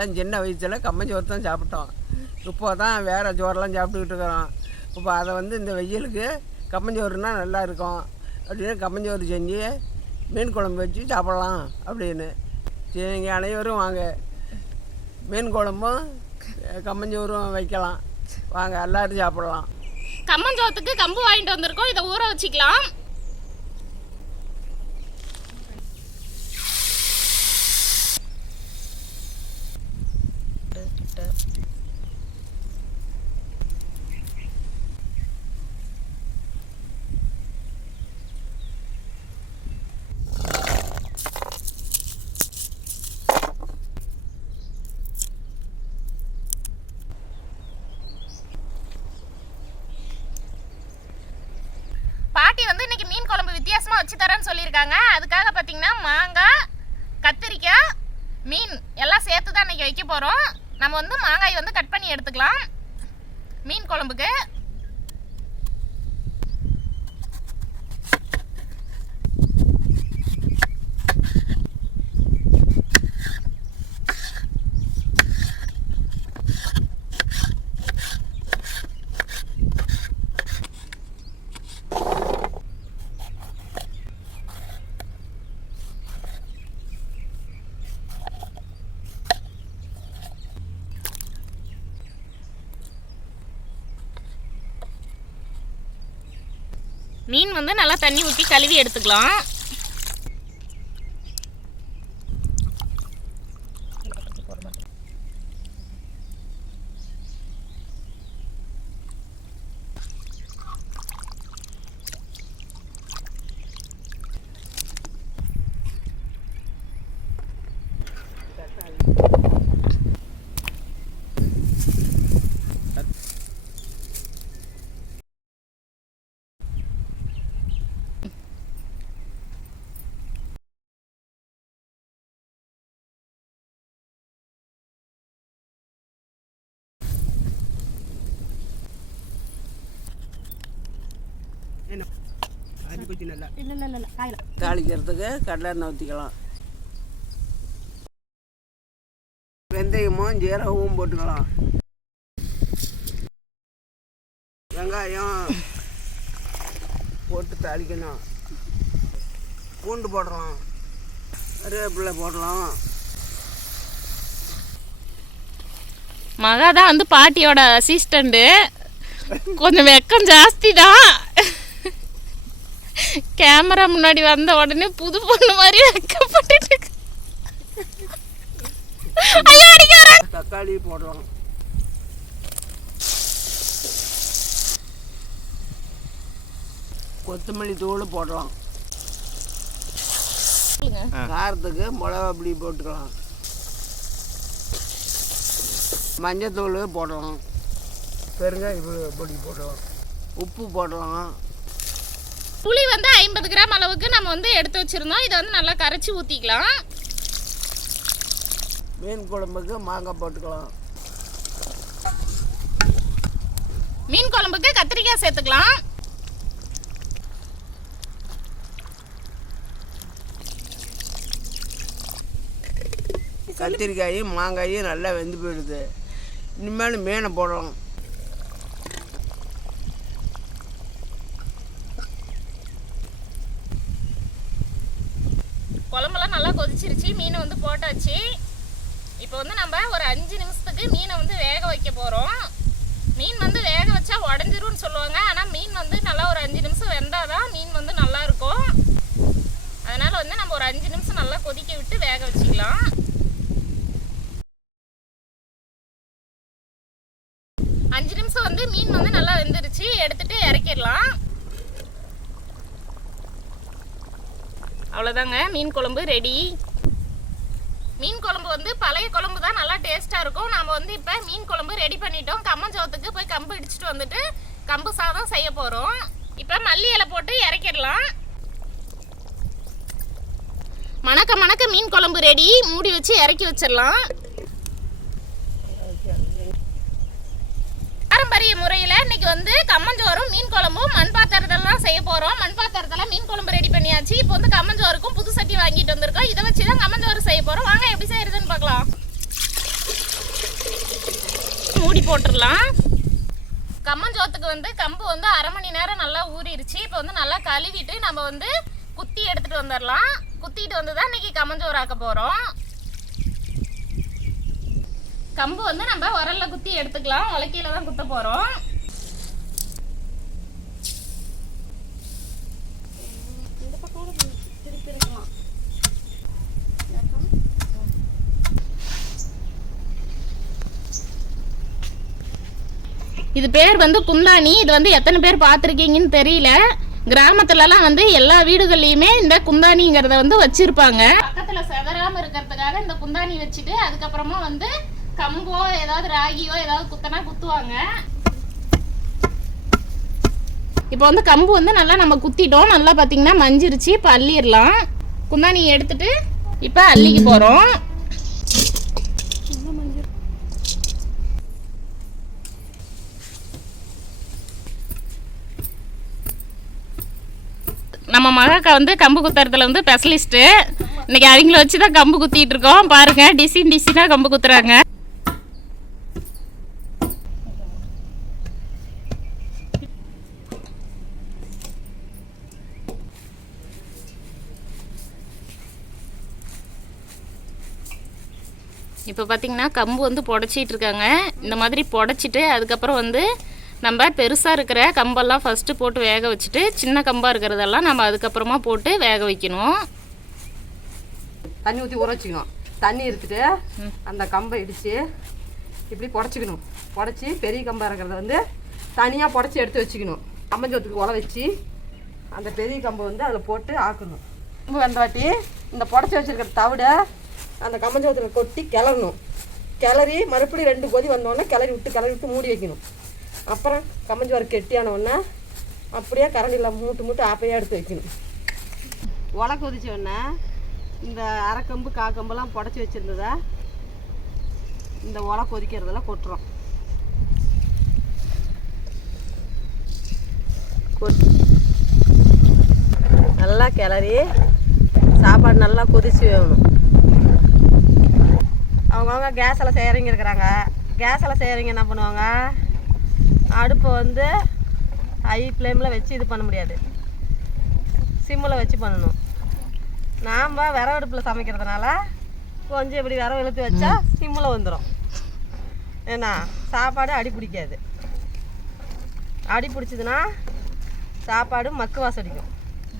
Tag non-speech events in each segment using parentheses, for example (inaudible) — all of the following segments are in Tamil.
நாங்கள்லாம் சின்ன வயசில் கம்மஞ்சோறு தான் சாப்பிட்டோம். இப்போ தான் வேறு சோறெல்லாம் சாப்பிட்டுக்கிட்டு இருக்கிறோம். இப்போ அதை வந்து இந்த வெயிலுக்கு கம்மஞ்சோறுனா நல்லா இருக்கும். அப்படின்னு கம்மஞ்சோறு செஞ்சு மீன் குழம்பு வச்சு சாப்பிடலாம் அப்படின்னு. சரி நீங்கள் அனைவரும் வாங்க. மீன் குழம்பும் கம்மஞ்சோறும் வைக்கலாம். வாங்க எல்லாரும் சாப்பிடலாம். கம்மஞ்சோத்துக்கு கம்பு வாங்கிட்டு வந்திருக்கோம். இதை ஊற வச்சுக்கலாம். பாட்டி. வந்து இன்னைக்கு மீன் குழம்பு வித்தியாசமா வச்சு தரேன்னு சொல்லியிருக்காங்க. அதுக்காக பார்த்தீங்கன்னா மாங்காய் கத்திரிக்காய் மீன் எல்லாம் சேர்த்து தான் இன்னைக்கு வைக்க போகிறோம் நம்ம வந்து மாங்காய் வந்து கட் பண்ணி எடுத்துக்கலாம். மீன் குழம்புக்கு. மீன் வந்து நல்லா தண்ணி ஊற்றி கழுவி எடுத்துக்கலாம். குச்சி நல்லா இல்லை இல்லை இல்லை காயில. தாளிக்கிறதுக்கு கடலை எண்ணெய் ஊற்றிக்கலாம் வெந்தயமும் ஜீரகமும் போட்டுக்கலாம். வெங்காயம் போட்டு தாளிக்கணும். பூண்டு போடலாம். கருவேப்பிலை போடலாம். மகா தான் வந்து பாட்டியோட அசிஸ்டண்ட்டு கொஞ்சம் வெக்கம் ஜாஸ்தி தான். கேமரா முன்னாடி வந்த உடனே புது பொண்ணு மாதிரி வெக்கப்பட்டு. தக்காளி போடலாம் கொத்தமல்லி தூள் போடலாம் காரத்துக்கு மிளகா பொடி போட்டுக்கலாம். மஞ்சத்தூள் போடலாம் பெருங்காய பொடி போடலாம் உப்பு போடலாம் புளி வந்து ஐம்பது கிராம் அளவுக்கு நம்ம வந்து எடுத்து வச்சிருந்தோம். இதை வந்து நல்லா கரைச்சி ஊற்றிக்கலாம் மீன் குழம்புக்கு மாங்காய் போட்டுக்கலாம். மீன் குழம்புக்கு கத்திரிக்காய் சேர்த்துக்கலாம். கத்திரிக்காயும் மாங்காயும் நல்லா வெந்து போயிடுது. இனிமேல் மீனை போடலாம் நல்லா கொதிச்சிருச்சு மீனை வந்து போட்டாச்சு. இப்போ வந்து நம்ம ஒரு அஞ்சு நிமிஷத்துக்கு மீனை வந்து வேக வைக்க போகிறோம் மீன் வந்து வேக வச்சா உடஞ்சிரும்னு சொல்லுவாங்க. ஆனால் மீன் வந்து நல்லா ஒரு அஞ்சு நிமிஷம் வெந்தாதான் மீன் வந்து நல்லா இருக்கும். வந்து நம்ம ஒரு அஞ்சு நிமிஷம் நல்லா கொதிக்க விட்டு வேக வச்சுக்கலாம். அஞ்சு நிமிஷம் வந்து மீன் வந்து நல்லா வெந்துருச்சு. எடுத்துகிட்டு இறக்கிடலாம். அவ்வளோதாங்க மீன் குழம்பு ரெடி மீன் குழம்பு வந்து பழைய குழம்பு தான் நல்லா டேஸ்ட்டாக இருக்கும். நாம் வந்து இப்போ மீன் குழம்பு ரெடி பண்ணிட்டோம். கம்மஞ்சோத்துக்கு போய் கம்பு இடிச்சிட்டு வந்துட்டு கம்பு சாதம் செய்ய போகிறோம் இப்போ மல்லி இலை போட்டு இறக்கிடலாம். மணக்க மணக்க மீன் குழம்பு ரெடி மூடி வச்சு இறக்கி வச்சிடலாம். பாரம்பரிய முறையில் இன்னைக்கு வந்து கம்மஞ்சோறும் மீன் குழம்பும் மண் பாத்திரத்தெல்லாம் செய்ய போகிறோம் மண் வச்சு இப்போ வந்து கம்மஞ்சோறுக்கும் புது சட்டி வாங்கிட்டு வந்திருக்கோம். இதை வச்சு தான் கம்மஞ்சோறு செய்ய போகிறோம் வாங்க எப்படி செய்யறதுன்னு பார்க்கலாம். மூடி போட்டுடலாம். கம்மஞ்சோத்துக்கு வந்து கம்பு வந்து அரை மணி நேரம் நல்லா ஊறிடுச்சு. இப்போ வந்து நல்லா கழுவிட்டு நம்ம வந்து குத்தி எடுத்துட்டு வந்துடலாம். குத்திட்டு வந்து தான் இன்னைக்கு கம்மஞ்சோறு ஆக்க போகிறோம் கம்பு வந்து நம்ம உரலில் குத்தி எடுத்துக்கலாம். உலக்கையில் தான் குத்த போகிறோம் இது பேர் வந்து குந்தாணி. இது வந்து எத்தனை பேர் பார்த்துருக்கீங்கன்னு தெரியல. கிராமத்துலலாம் வந்து எல்லா வீடுகள்லையுமே இந்த குந்தாணிங்கிறத வந்து வச்சிருப்பாங்க. பக்கத்துல செதறாம இருக்கிறதுக்காக இந்த குந்தாணி வச்சுட்டு அதுக்கப்புறமா வந்து கம்போ ஏதாவது ராகியோ ஏதாவது குத்தனா குத்துவாங்க. இப்போ வந்து கம்பு வந்து நல்லா நம்ம குத்திட்டோம். நல்லா பார்த்தீங்கன்னா மஞ்சிருச்சு. இப்போ அள்ளிடலாம். குந்தாணி எடுத்துட்டு இப்போ அள்ளிக்கு போகிறோம் நம்ம மகாக்கா வந்து கம்பு குத்துறதுல வந்து ஸ்பெஷலிஸ்ட்டு இன்னைக்கு அவங்கள வச்சு தான் கம்பு குத்திட்டு இருக்கோம். பாருங்க டிசைன் டிசைனாக கம்பு குத்துறாங்க. இப்போ பார்த்தீங்கன்னா கம்பு வந்து புடச்சிட்டு இருக்காங்க. இந்த மாதிரி புடச்சிட்டு அதுக்கப்புறம் வந்து நம்ம பெருசாக இருக்கிற கம்பெல்லாம் ஃபஸ்ட்டு போட்டு வேக வச்சுட்டு சின்ன கம்பாக இருக்கிறதெல்லாம் நம்ம அதுக்கப்புறமா போட்டு வேக வைக்கணும். தண்ணி ஊற்றி ஊற வச்சுக்கணும். தண்ணி எடுத்துட்டு அந்த கம்பை இடித்து இப்படி புடச்சிக்கணும். புடச்சி பெரிய கம்பா இருக்கிறத வந்து தனியாக புடச்சி எடுத்து வச்சுக்கணும். கம்பஞ்சோத்துக்கு உல வச்சு அந்த பெரிய கம்பை வந்து அதில் போட்டு ஆக்கணும். கம்பு வந்த வாட்டி இந்த புடச்சி வச்சிருக்கிற தவிட அந்த கம்பஞ்சோத்தில் கொட்டி கிளறணும். கிளறி மறுபடியும் ரெண்டு கொதி வந்தோடனே கிளறி விட்டு கிளறி விட்டு மூடி வைக்கணும். அப்புறம் கம்பஞ்சோறு வர கெட்டியானவுடனே அப்படியே கரண்டியில் மூட்டு மூட்டு ஆப்பையாக எடுத்து வைக்கணும். உலை கொதிச்ச உடனே இந்த அரைக்கம்பு காக்கம்பெல்லாம் புடச்சி வச்சுருந்தத இந்த உலை கொதிக்கிறதெல்லாம் கொட்டுறோம். நல்லா கிளறி சாப்பாடு நல்லா கொதிச்சு வேணும் அவங்கவுங்க கேஸில் செய்கிறவங்க இருக்கிறாங்க. கேஸில் செய்கிறவங்க என்ன பண்ணுவாங்க? அடுப்பை வந்து ஹை ஃப்ளேமில் வச்சு இது பண்ண முடியாது. சிம்மில் வச்சு பண்ணணும். நாம் விறகு அடுப்பில் சமைக்கிறதுனால கொஞ்சம் இப்படி விறகு இழுத்து வச்சா சிம்மில் வந்துடும் ஏன்னா சாப்பாடு அடி பிடிக்காது. அடி பிடிச்சதுன்னா சாப்பாடு மக்கு வாசம் அடிக்கும்.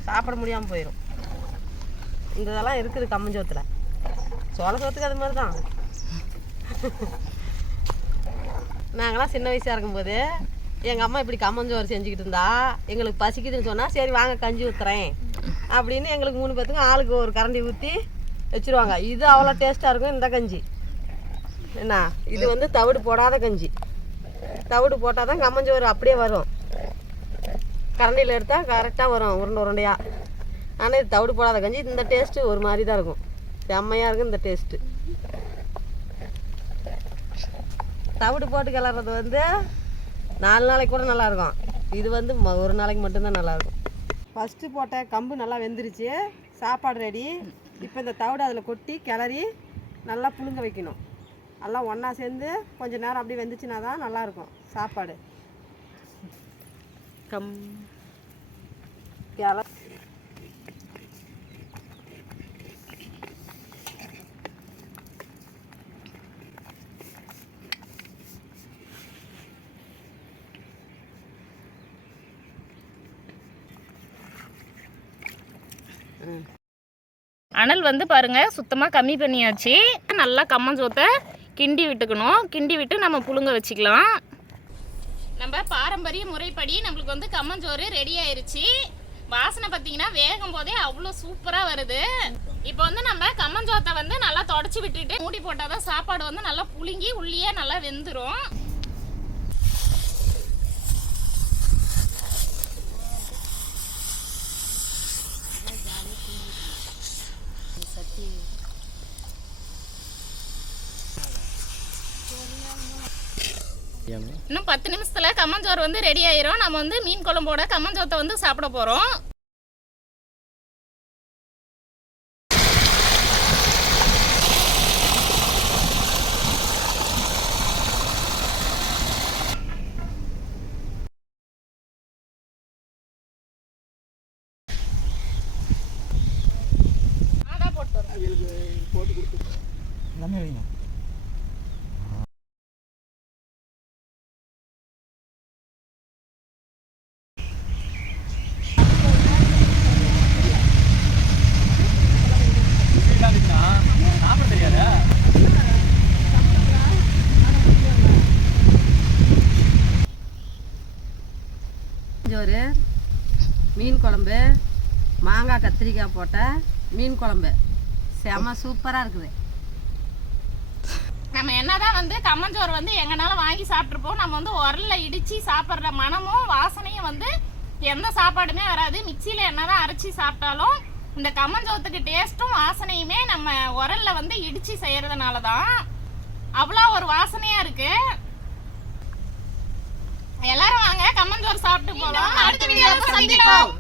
சாப்பிட முடியாமல் போயிடும் இந்த இதெல்லாம் இருக்குது கம்மஞ்சோத்தில். சோள சோத்துக்கு அது மாதிரி தான் (laughs) நாங்களாம் சின்ன வயசாக இருக்கும்போது எங்கள் அம்மா இப்படி கம்மஞ்சோறு செஞ்சுக்கிட்டு இருந்தா எங்களுக்கு பசிக்குதுன்னு சொன்னால் சரி வாங்க கஞ்சி ஊற்றுறேன் அப்படின்னு எங்களுக்கு மூணு பேத்துக்கும் ஆளுக்கு ஒரு கரண்டி ஊற்றி வச்சுருவாங்க. இது அவ்வளோ டேஸ்ட்டாக இருக்கும் இந்த கஞ்சி. என்ன? இது வந்து தவிடு போடாத கஞ்சி. தவிடு போட்டால் தான் கம்மஞ்சோறு அப்படியே வரும். கரண்டியில் எடுத்தால் கரெக்டாக வரும் உருண்டை உருண்டையாக ஆனால் இது தவிடு போடாத கஞ்சி இந்த டேஸ்ட்டு ஒரு மாதிரி தான் இருக்கும். செம்மையாக இருக்கும் இந்த டேஸ்ட்டு தவிடு போட்டு கிளறது வந்து நாலு நாளைக்கு கூட நல்லாயிருக்கும். இது வந்து ம- ஒரு நாளைக்கு மட்டும்தான் நல்லாயிருக்கும். ஃபஸ்ட்டு போட்ட கம்பு நல்லா வெந்துருச்சு. சாப்பாடு ரெடி இப்போ இந்த தவிடு அதில் கொட்டி கிளறி நல்லா புழுங்க வைக்கணும். எல்லாம் ஒன்றா சேர்ந்து கொஞ்சம் நேரம் அப்படியே வெந்துச்சுன்னா தான் நல்லாயிருக்கும் சாப்பாடு. கம். அனல் வந்து பாருங்கள் சுத்தமாக கம்மி பண்ணியாச்சு. நல்லா கம்மஞ்சோத்தை கிண்டி விட்டுக்கணும். கிண்டி விட்டு நம்ம புழுங்க வச்சுக்கலாம். நம்ம பாரம்பரிய முறைப்படி நம்மளுக்கு வந்து கம்மஞ்சோறு ரெடி ஆயிருச்சு. வாசனை பார்த்தீங்கன்னா வேகும் போதே அவ்வளோ சூப்பராக வருது. இப்போ வந்து நம்ம கம்மஞ்சோத்தை வந்து நல்லா தொடச்சி விட்டுட்டு மூடி போட்டால் தான் சாப்பாடு வந்து நல்லா புழுங்கி உள்ளியே நல்லா வெந்துடும் இன்னும் பத்து நிமிஷத்தில் கம்மஞ்சோறு வந்து ரெடி ஆயிரும். நம்ம வந்து மீன் குழம்போட கம்மஞ்சோத்தை வந்து சாப்பிட போகிறோம் போட்டு கொடுத்து எல்லாமே வைங்க கம்மஞ்சோறு மீன் குழம்பு மாங்காய் கத்திரிக்காய் போட்ட மீன் குழம்பு. செம சூப்பராக இருக்குது. நம்ம என்னதான் வந்து கம்மஞ்சோறு வந்து எங்கனால வாங்கி சாப்பிட்ருப்போம் நம்ம வந்து உரல்ல இடிச்சு சாப்பிட்ற மனமும் வாசனையும் வந்து எந்த சாப்பாடுமே வராது. மிக்சியில் என்னதான் அரைச்சி சாப்பிட்டாலும் இந்த கம்மஞ்சோத்துக்கு டேஸ்ட்டும் வாசனையுமே நம்ம உரல்ல வந்து இடிச்சு செய்கிறதுனால தான் அவ்வளோ ஒரு வாசனையாக இருக்குது எல்லாரும் வாங்க கம்மஞ்சோறு சாப்பிட்டு போலாம். அடுத்த வீடியோ சந்திப்போம்.